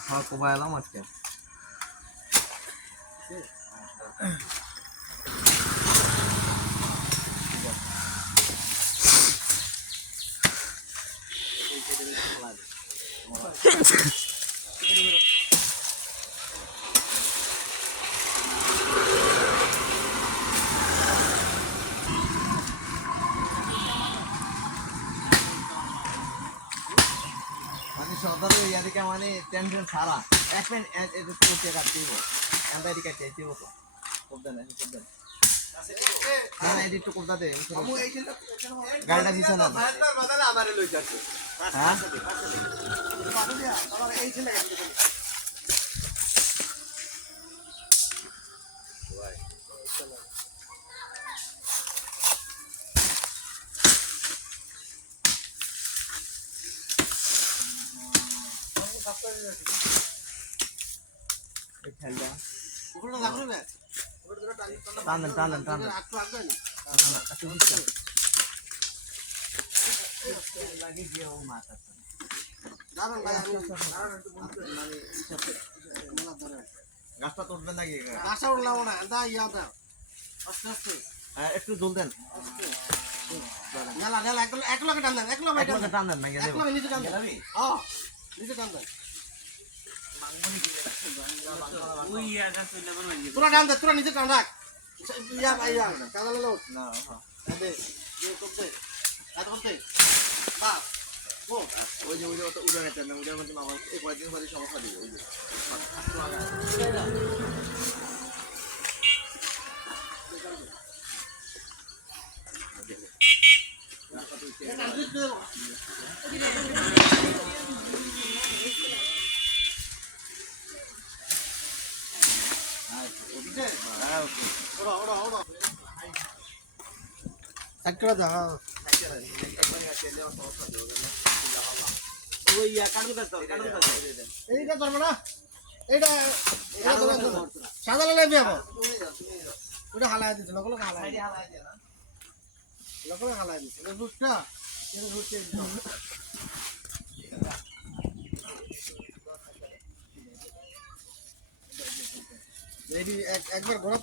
হ্যাঁ কোবাই এলাম আজকে সদারে ইয়াদিকে মানে টেনশন সারা এক মিনিট এটা করতে কাটতেই হবে আমরা এদিকে চাইতে হবে খুব দেন খুব দেন না না এদিকে খুব দাদে গাড়িটা দিছ না বদলে আমারে লই যাচ্ছে হ্যাঁ পাঠা দিয়া আমার এই ছেলে খেলবা উপরে লাগবে না উপরে ধরে টান একটু আসবে না একটু দিচ্ছি লাগে যে ও মাথা দাঁড়ান ভাই দাঁড়ান একটু বলতে মানে মোলা ধরে গাছটা তুলবেন নাকি গাছটা উঠলাও না দা ইয়া দা আস্তে আস্তে একটু জল দেন নেলা নেলা এক লগে টান দেন এক লগে টান দেন না এক লগে নিচে টান দেন হ্যাঁ নিচে টান দেন তোরা ডান দে তোরা নিচে টান রাখ ইয়া ইয়া কাদালে লোট না হ্যাঁ দে ये করতে এত করতে বাস ও ওই যে উড়ে গেছে না উড়ে মধ্যে আমার এই কয়েকদিন পরে সমস্যা দিবে ওই যে একটা দেখা ওই কাটু এইটা ধরবে না এইটা সাদা লাগবে আবার ওটা হালাই দিতে লোক হালাই দিয়ে না লোক হালাই দিতে এটা রুটটা এটা রুটে একবার ঘোরা